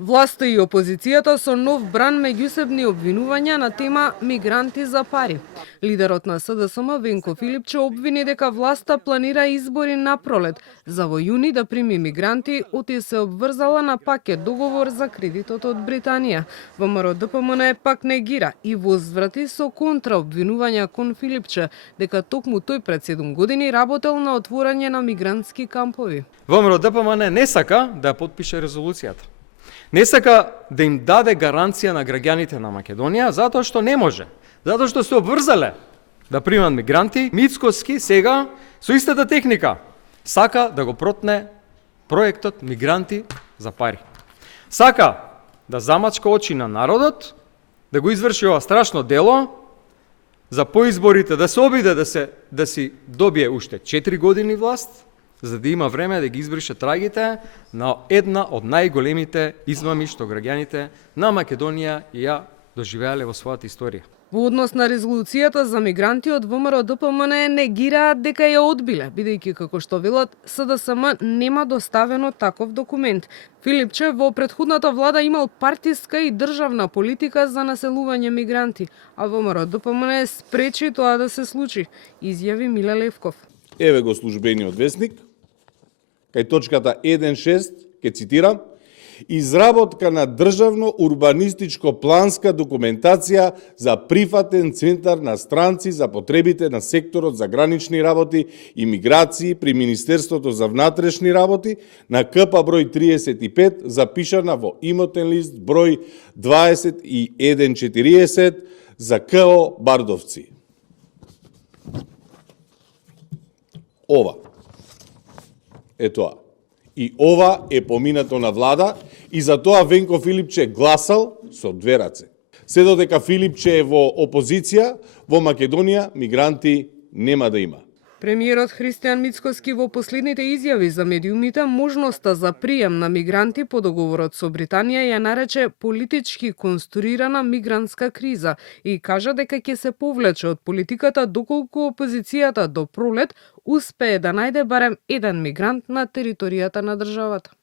Власта и опозицијата со нов бран меѓусебни обвинувања на тема мигранти за пари. Лидерот на СДСМ Венко Филипче обвини дека власта планира избори на пролет за во јуни да прими мигранти, оти се обврзала на пакет договор за кредитот од Британија. ВМРО ДПМН пак негира и возврати со контраобвинувања кон Филипче дека токму тој пред 7 години работел на отворање на мигрантски кампови. ВМРО ДПМН не сака да подпише резолуцијата. Не сака да им даде гаранција на граѓаните на Македонија, затоа што не може. Затоа што се обврзале да примат мигранти. Мицкоски сега со истата техника сака да го протне проектот мигранти за пари. Сака да замачка очи на народот, да го изврши ова страшно дело, за поизборите да се обиде да си добие уште 4 години власт, за да има време да ги избрише трагите на една од најголемите измами што граѓаните на Македонија ја доживеале во својата историја. Во однос на резолуцијата за мигранти од ВМРО ДПМН негираат дека ја одбиле, бидејќи како што велат СДСМ нема доставено таков документ. Филипче во претходната влада имал партиска и државна политика за населување мигранти, а ВМРО ДПМН спречи тоа да се случи, изјави Миле Левков. Еве го службениот весник, кај точката 1.6, ке цитирам, изработка на државно урбанистичко планска документација за прифатен центар на странци за потребите на секторот за гранични работи и миграции при Министерството за внатрешни работи на КП број 35, запишана во имотен лист број 2140 за КО Бардовци. Ова е тоа. И ова е поминато на влада и за тоа Венко Филипче гласал со две раце. Се додека Филипче е во опозиција, во Македонија мигранти нема да има. Премиерот Христијан Мицкоски во последните изјави за медиумите можноста за прием на мигранти по договорот со Британија ја нарече политички конструирана мигрантска криза и кажа дека ќе се повлече од политиката доколку опозицијата до пролет успее да најде барем еден мигрант на територијата на државата.